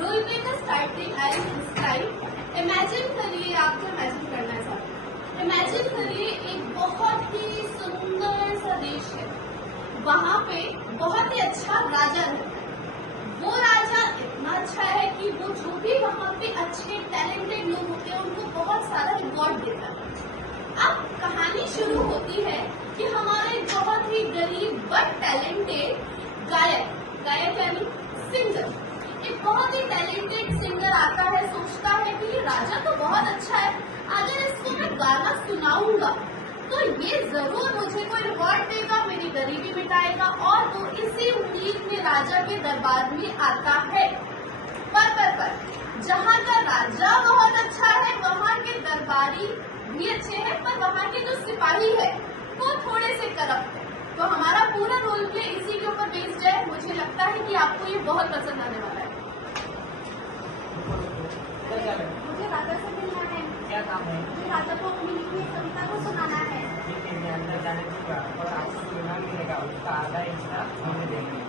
Role play का starting I style. Imagine करिए, आपको इमेजिन करना है साथ। इमेजिन करिए एक बहुत ही सुंदर सा देश है, वहाँ पे बहुत ही अच्छा राजा है। वो राजा इतना अच्छा है कि वो जो भी वहाँ पे अच्छे टैलेंटेड लोग होते हैं उनको बहुत सारा रिवॉर्ड देता है। अब कहानी शुरू होती है कि हमारा एक बहुत ही गरीब बट टैलेंटेड गायक यानी सिंगर, एक बहुत ही टैलेंटेड सिंगर आता है, सोचता है कि ये राजा तो बहुत अच्छा है, अगर इसको मैं गाना सुनाऊंगा तो ये जरूर मुझे कोई रिवॉर्ड देगा, मेरी गरीबी मिटाएगा। और वो इसी उम्मीद में राजा के दरबार में आता है। पर जहाँ का राजा बहुत अच्छा है, वहाँ के दरबारी भी अच्छे हैं, पर वहाँ के जो सिपाही है वो थोड़े से करप्ट है। तो हमारा पूरा रोल प्ले इसी के ऊपर बेस्ड है। मुझे लगता है कि आपको ये बहुत पसंद आने वाला है। मुझे राजा से मिलना है। क्या काम है? मुझे राजा को अपनी लिखी कविता को सुनाना है। अंदर जाने दूंगा और आपको जो इनाम मिलेगा उसका आधा हिस्सा हमें देंगे।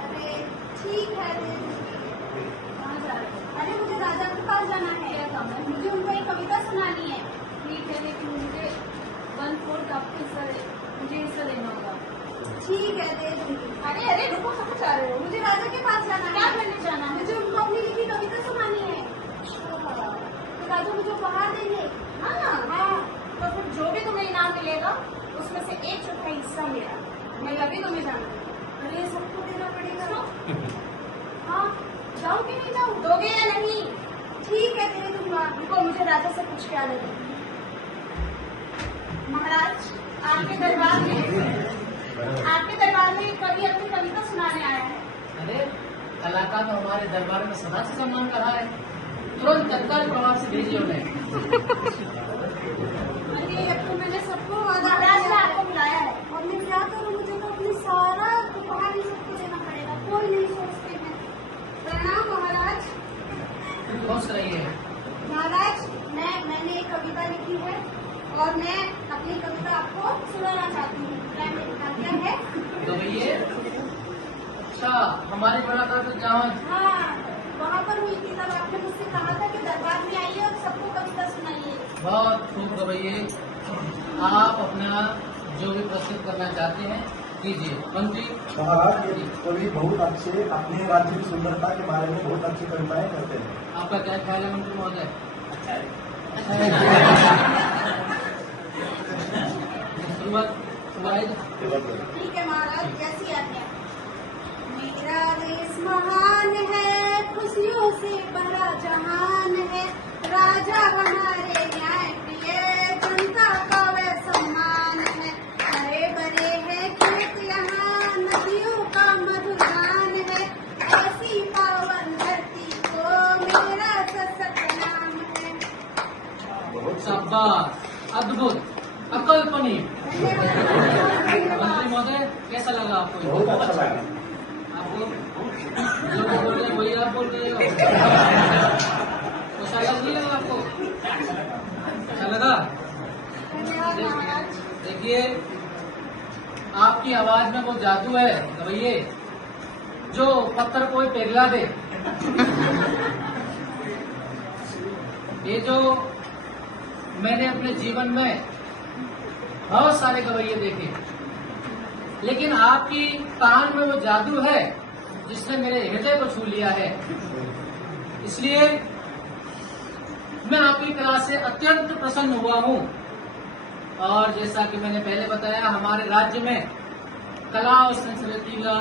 अरे ठीक है, दे दूंगी। कहाँ जा रहे हो? अरे मुझे राजा के पास जाना है। क्या काम है? मुझे उनको एक कविता सुनानी है। ठीक है, लेकिन मुझे 1/4 आपको मुझे हिस्सा देना होगा। ठीक है, दे दूंगी। अरे रुको, कहाँ जा रहे हो? मुझे राजा के पास जाना है। क्या करने जाना है? मुझे उनको अपनी लिखी कविता सुनानी है। तो राजा मुझे उपहार देंगे। हाँ, तो फिर जो भी तुम्हें इनाम मिलेगा उसमें से 1/4 हिस्सा मेरा। मैं अभी तुम्हें जाना है। अरे सबको देना पड़ेगा। हाँ, जाऊँ कि नहीं जाऊँ? दोगे या नहीं? ठीक है, दे दूंगा। रुको, मुझे राजा से कुछ क्या लगे। महाराज, आपके दरबार में कवि अपनी कविता सुनाने आया है। अरे कलाकार तो हमारे दरबार में सदा से सम्मान रहा है, तुरंत तत्काल प्रभाव से भेजिए उन्हें। अरे अब तो मैंने सबको महाराज ने आपको बुलाया है। और मैं क्या करूँ? मुझे तो अपनी सारा उपहार ही सबको देना पड़ेगा। कोई नहीं सोचते हैं। प्रणाम महाराज। खुश रहिए। महाराज, मैंने एक कविता लिखी है और मैं अपनी कविता आपको सुनाना चाहती हूँ। क्या मेरी आज्ञा है? तो भैया, अच्छा हमारे कलाकार तो जहाँ हाँ, वहाँ पर हुई थी तब आपने मुझसे कहा था कि दरबार में आइए और सबको कविता सुनाइए। बहुत खूब गवैये, आप अपना जो भी प्रस्तुत करना चाहते हैं कीजिए। मंत्री महाराज, ये कवि बहुत अच्छे अपने राज्य की सुंदरता के बारे में बहुत अच्छी कविताएं करते हैं। आपका क्या ख्याल है मंत्री महोदय? अच्छा है। शुरुआत। ठीक है महाराज, जैसी आज्ञा। मेरा देश महान है, खुशियों से भरा जहान है, राजा हमारे न्याय प्रिय, जनता का वह सम्मान है। हरे भरे है खेत यहाँ, नदियों का मधुर गान है, ऐसी पावन धरती को मेरा सशक्त नाम है। शाबाश, अद्भुत, अकल्पनीय। मंत्री महोदय, कैसा लगा आपको? बहुत अच्छा लगा। आपको जो मैं बोल रहे वही आप बोल रहे हो? तो शायद नहीं लगा आपको? अच्छा लगा? धन्यवाद महाराज। देखिए, आपकी आवाज में वो जादू है गवैये जो पत्थर को ही पिघला दे। ये जो मैंने अपने जीवन में बहुत सारे गवैये देखे, लेकिन आपकी कान में वो जादू है जिसने मेरे हृदय को छू लिया है। इसलिए मैं आपकी कला से अत्यंत प्रसन्न हुआ हूँ। और जैसा कि मैंने पहले बताया, हमारे राज्य में कला और संस्कृति का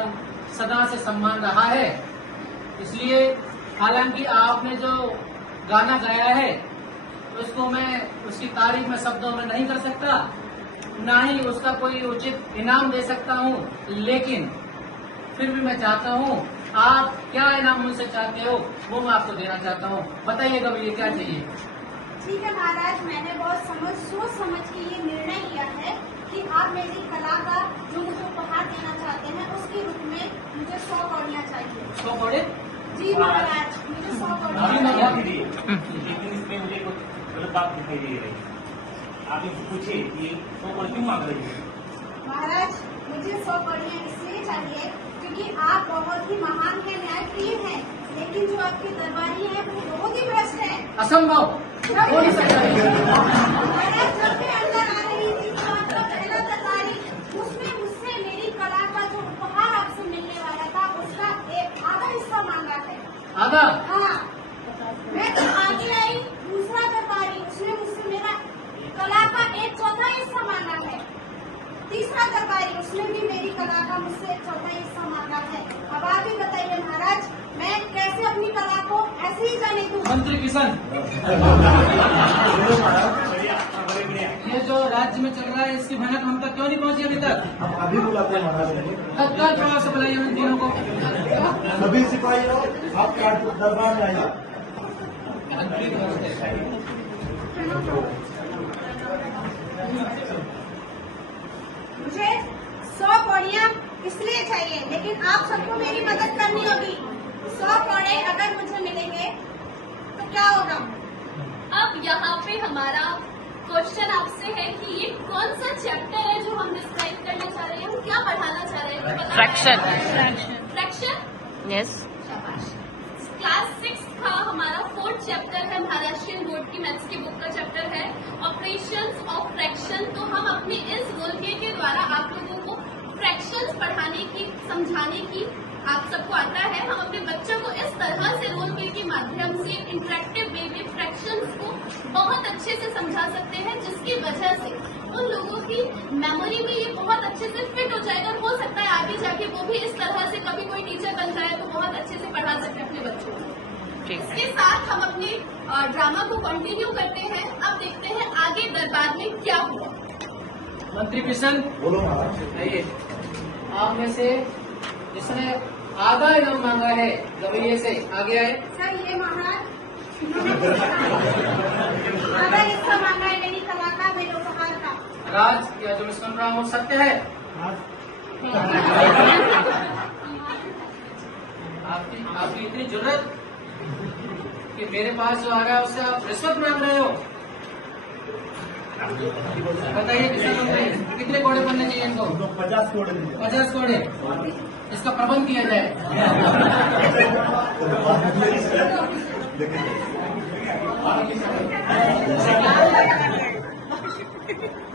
सदा से सम्मान रहा है। इसलिए हालांकि आपने जो गाना गाया है उसको मैं उसकी तारीफ में शब्दों में नहीं कर सकता, ना ही उसका कोई उचित इनाम दे सकता हूँ, लेकिन फिर भी मैं चाहता हूँ, आप क्या इनाम मुझसे चाहते हो वो मैं आपको देना चाहता हूँ। बताइएगा भैया क्या चाहिए? ठीक है महाराज, मैंने बहुत सोच समझ के ये निर्णय लिया है कि आप मेरी कला का जो मुझे उपहार देना चाहते हैं उसके रूप में मुझे 100 कौड़ियाँ चाहिए। 100 कौड़े? जी महाराज, मुझे 100 अभी कौड़ियाँ मैं चाहिए। लेकिन इसमें मुझे कुछ गलत बात दिखाई दे रही है। आप इनसे पूछे कि 100 कौड़ी क्यों मांग रही है? महाराज, मुझे 100 कौड़ियाँ इसलिए चाहिए क्योंकि आप बहुत ही महान है, न्यायप्रिय हैं। लेकिन जो आपकी दरबारी है वो बहुत ही भ्रष्ट है। असंभव, हो नहीं सकता है। महाराज, जब मैं अंदर आ रही थी तो आपका पहला दरबारी उसने मुझसे मेरी कला का जो उपहार आपसे मिलने वाला था उसका एक आधा हिस्सा मांगा है। आधा? हाँ, मैं तो आगे आई, दूसरा दरबारी उसने मुझसे मेरा कला का 1/4 हिस्सा मांगा है। तीसरा दरबारी उसने भी मेरी कला का मुझसे 1/4 हिस्सा मांगा है। अब आप ही बताइए महाराज, मैं कैसे अपनी कला को ऐसे ही जाने दूं? मंत्री किशन, बढ़िया, बड़े बढ़िया। ये जो राज्य में चल रहा है इसकी भनक हम तक क्यों नहीं पहुंची अभी तक? हम अभी बुलाते हैं महाराज ने। तत्काल प्रभाव से बुलाइए उन तीनों को। सभी सिपाहियों आपके दरबार में आइए। मंत्री मुझे 100 कौड़ियाँ इसलिए चाहिए, लेकिन आप सबको मेरी मदद करनी होगी। 100 कौड़े अगर मुझे मिलेंगे तो क्या होगा? अब यहाँ पे हमारा क्वेश्चन आपसे है कि ये कौन सा चैप्टर है जो हम डिस्क्राइब करना चाह रहे हैं, हम क्या पढ़ाना चाह रहे हैं? फ्रैक्शन। Yes. शाबाश। क्लास 6 का हमारा 4th चैप्टर है, महाराष्ट्र बोर्ड की मैथ्स की बुक का चैप्टर है ऑपरेशंस ऑफ फ्रैक्शन। तो हम अपने इस रोल प्ले के द्वारा आप लोगों को फ्रैक्शंस पढ़ाने की, समझाने की, आप सबको आता है, हम अपने बच्चों को इस तरह से रोल प्ले के माध्यम से इंटरेक्टिव वे में फ्रैक्शंस को बहुत अच्छे से समझा सकते हैं, जिसकी वजह से उन लोगों की मेमोरी में ये बहुत अच्छे से फिट हो जाएगा। हो सकता है आगे जाके वो भी इस तरह से कभी कोई टीचर बन जाए तो बहुत अच्छे से पढ़ा सकते हैं अपने बच्चों को। इसके साथ हम अपने ड्रामा को कंटिन्यू करते हैं। अब देखते हैं आगे दरबार में क्या हुआ। मंत्री किशन, बोलो महाराज। आइए। आप में से जिसने आधा इनाम मांगा है गवैये से, आगे आए। सर, ये महाराज आधा हिस्सा मांगा है मेरी कला का, मेरे उपहार का। राज, या जो मैं सुन रहा हूँ सत्य है? आपकी इतनी जरूरत कि मेरे पास जो आ रहा है उससे आप रिश्वत मांग रहे हो? बताइए कितने कोड़े बनने चाहिए इनको? 50 कोड़े दीजिए। 50 कोड़े। इसका प्रबंध किया जाए।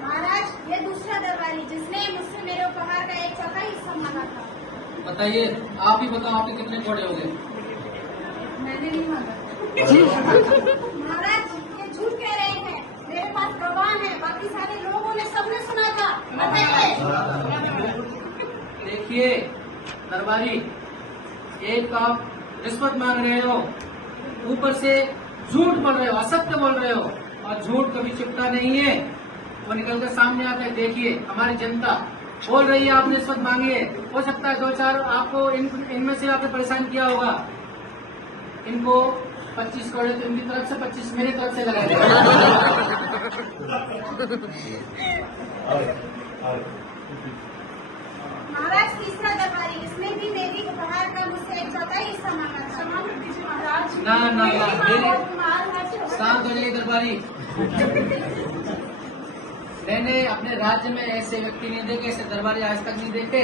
महाराज, ये दूसरा दरबारी जिसने मुझसे मेरे उपहार का 1/4 हिस्सा मांगा था। बताइए, आप ही बताओ आपके कितने कोड़े हो गए? मैंने नहीं मांगा। महाराज, ये झूठ कह रहे हैं, मेरे पास प्रमाण है, बाकी सारे लोगों ने सबने सुना था। बताइए। देखिए दरबारी, एक आप रिश्वत मांग रहे हो, ऊपर से झूठ बोल रहे हो, असत्य बोल रहे हो, और झूठ कभी छिपता नहीं है, वो निकलकर सामने आता है। देखिए हमारी जनता बोल रही है आपने रिश्वत मांगी है। हो सकता है 2-4 आपको इनमें से आपने परेशान किया होगा। इनको 25 करोड़ तो इनकी तरफ से, 25 मेरी तरफ से लगा देगा। महाराज, तीसरा दरबारी इसने भी मेरी उपहार का मुझसे 1/4 हिस्सा मांगा था। क्षमा कर दीजिए महाराज। ना ना ना, महाराज, शांत हो जाइए दरबारी। मैंने अपने राज्य में ऐसे व्यक्ति नहीं देखे, ऐसे दरबारी आज तक नहीं देखे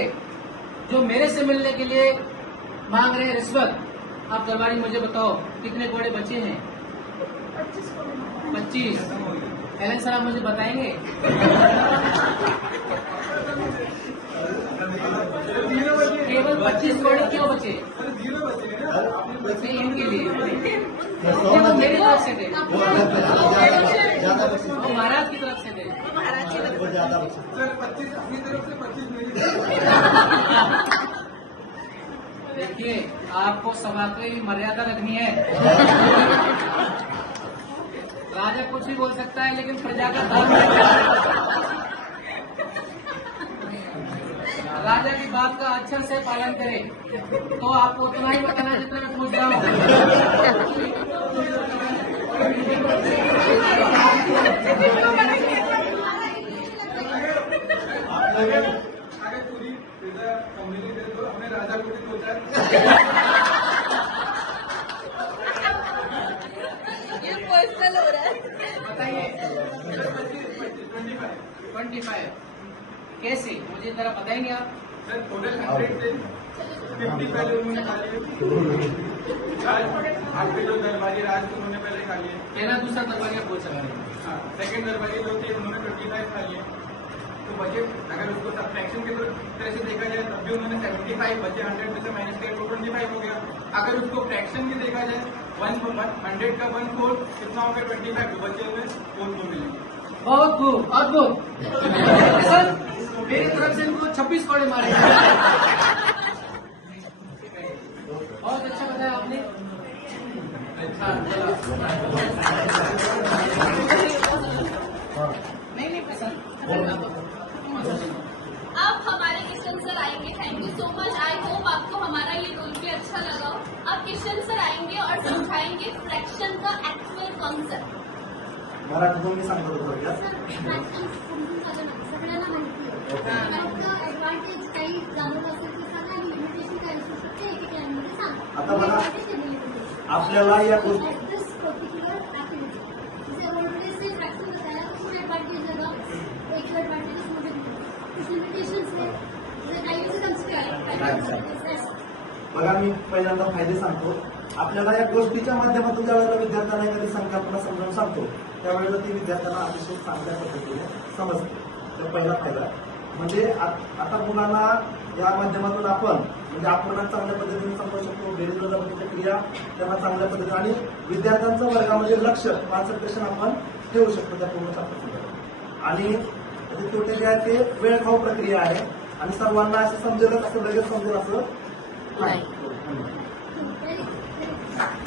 जो मेरे से मिलने के लिए मांग रहे हैं रिश्वत। आप दरबारी मुझे बताओ कितने कोड़े बचे हैं? 25। एलन सर आप मुझे बताएंगे? केवल 25 कोड़े क्यों बचे? नहीं, इनके लिए ये तो मेरी तरफ से थे, वो महाराज की तरफ से थे। ज्यादा देखिए, आपको सभा की मर्यादा रखनी है। राजा कुछ भी बोल सकता है, लेकिन प्रजा का धर्म राजा की बात का अच्छे से पालन करे, तो आपको उतना ही बताना जितना मैं पूछ रहा ये पर्सनल हो रहा है। बताइए 25 कैसे? मुझे जरा बताएंगे आप? 50 पहले उन्होंने खा लिए। आपके जो दरबारी राज उन्होंने पहले खा लिए। तेरा दूसरा दरवाजा बोल सका नहीं। हाँ, सेकंड दरबारी जो थे उन्होंने 55 खा लिए। तो बचे अगर उसको सब्ट्रैक्शन की तरह से देखा जाए तब भी उन्होंने 75 बचे, 100 में से माइनस किया तो 25 हो गया। अगर उसको फ्रैक्शन की देखा जाए 100 का 1/4 कितना हो गया 25, तो बचे हुए 4 मिलेंगे। बहुत खूब, अद्भुत। सर, मेरी तरफ से इनको 26 कोड़े मारे। बहुत अच्छा बताया आपने। अच्छा, नहीं पसंद। अब हमारे किशन सर आएंगे। Thank you so much. I hope आपको हमारा ये रोल भी अच्छा लगा हो। अब किशन सर आएंगे और समझाएंगे फ्रैक्शन का एक्चुअल कॉन्सेप्ट। मराठीतून मी सांगतो थोडक्यात. सगळ्यांना माहिती आहे त्याचं ऍडव्हान्टेज काही जाणवलं असेल तर सांगा आणि लिमिटेशन काय असू शकते एक लाईनमध्ये सांगा. आता बघा, आपल्याला या गोष्टी दिस पर्टिक्युलर ऍक्टिव्हिटी जर ऑलरेडी से फ्रैक्शन बताया तो उसमें एडवांटेज होगा, एक एडवांटेज मुझे कुछ लिमिटेशंस है जर आई से कंसिडर बघा, मी पहिल्यांदा फायदे सांगतो. आपल्याला या गोष्टीच्या माध्यमातून ज्या वेळेला विद्यार्थ्यांना एखादी संकल्पना समजावून सांगतो त्यावेळेला ती विद्यार्थ्यांना अतिशय चांगल्या पद्धतीने समजते. तर पहिला फायदा म्हणजे आता मुलांना या माध्यमातून आपण म्हणजे आपण चांगल्या पद्धतीने समजू शकतो. बेरीज वजाबाकीच्या क्रिया त्यांना चांगल्या पद्धतीने आणि विद्यार्थ्यांचं वर्गामध्ये लक्ष कॉन्सन्ट्रेशन आपण ठेवू शकतो त्या पूर्ण छात्रसंघात. आणि त्याचे तोटे जे आहेत ते वेळ खाऊ प्रक्रिया आहे आणि सर्वांना असं समजेल असं लगेच समजेल असं नाही.